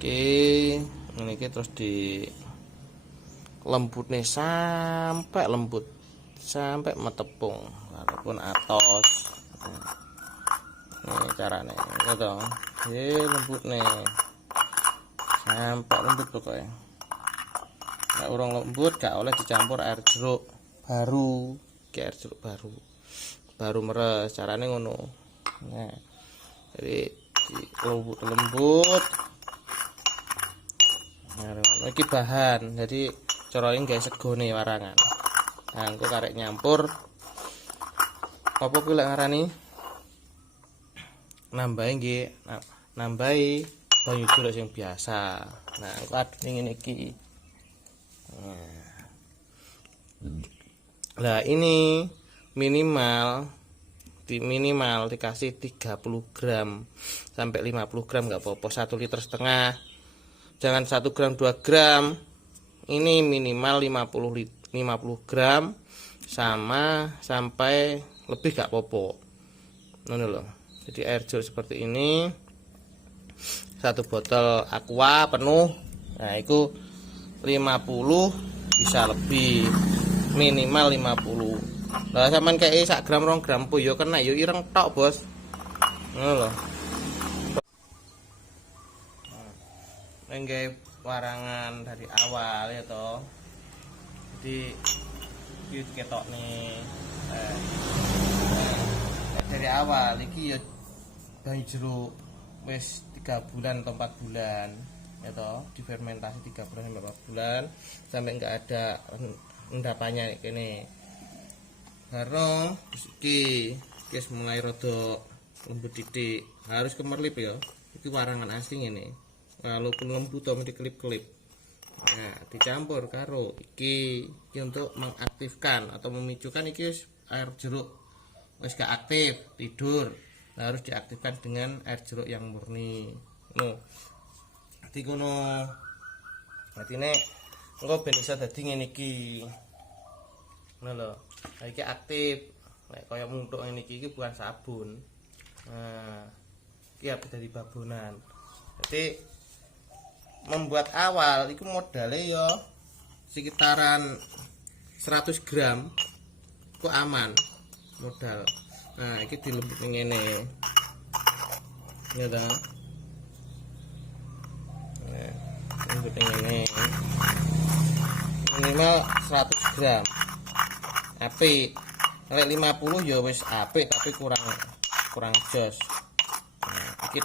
Ini terus di lembut nih sampai lembut sampai metepung walaupun atos. Nih caranya gitu. Lembut nih sampai lembut pokoknya. Nah, urung lembut gak oleh dicampur air jeruk baru, air jeruk baru meres. Caranya ngono. Nah, jadi lembut. Nah, iki bahan. Jadi coroin guys sego nih warangan. Nah, engko karek nyampur. Apa kuwi lek ngarani? Nambahi nggih, nambahi banyu jeruk yang biasa. Nah, engko adune ngene iki. Nah, ini minimal dikasih 30 gram sampai 50 gram nggak apa-apa, 1,5 liter. Jangan 1 gram 2 gram. Ini minimal 50 gram sama sampai lebih gak apa-apa. Ngono loh. Jadi air jeruk seperti ini. 1 botol aqua penuh. Nah, itu 50 bisa lebih. Minimal 50. Lah sampean kayak 1 gram 2 gram po yo kena yo ireng tok, Bos. Ngono loh. Nengge warangan dari awal ya toh. Jadi iki ketok nih. Dari awal iki ya banyu jeruk wis 3 bulan atau 4 bulan ya toh, difermentasi 3 bulan sampai 4 bulan sampai enggak ada endapannya kene. Baru iki wis mulai rada lembut titik, harus kemerlip ya. Iki warangan asing ini. Walaupun lembut atau dikelip-kelip. Nah, dicampur karo iki untuk mengaktifkan atau memicukan iki air jeruk wis gak aktif, tidur. Nah, harus diaktifkan dengan air jeruk yang murni. No. Dadi ngono. Artine engko ben iso dadi ngene iki. Ngono lho. Nah, iki aktif. Nek kaya muntuk ngene iki bukan sabun. Nah, iki habis dari babonan. Jadi membuat awal itu modalnya ya sekitaran 100 gram kok aman modal. Nah, ini dilembut ngene. Ya ta. Nah, lembut ngene. Minimal 100 gram. Apik. Nek 50 ya wis apik tapi kurang jos. Nah, iki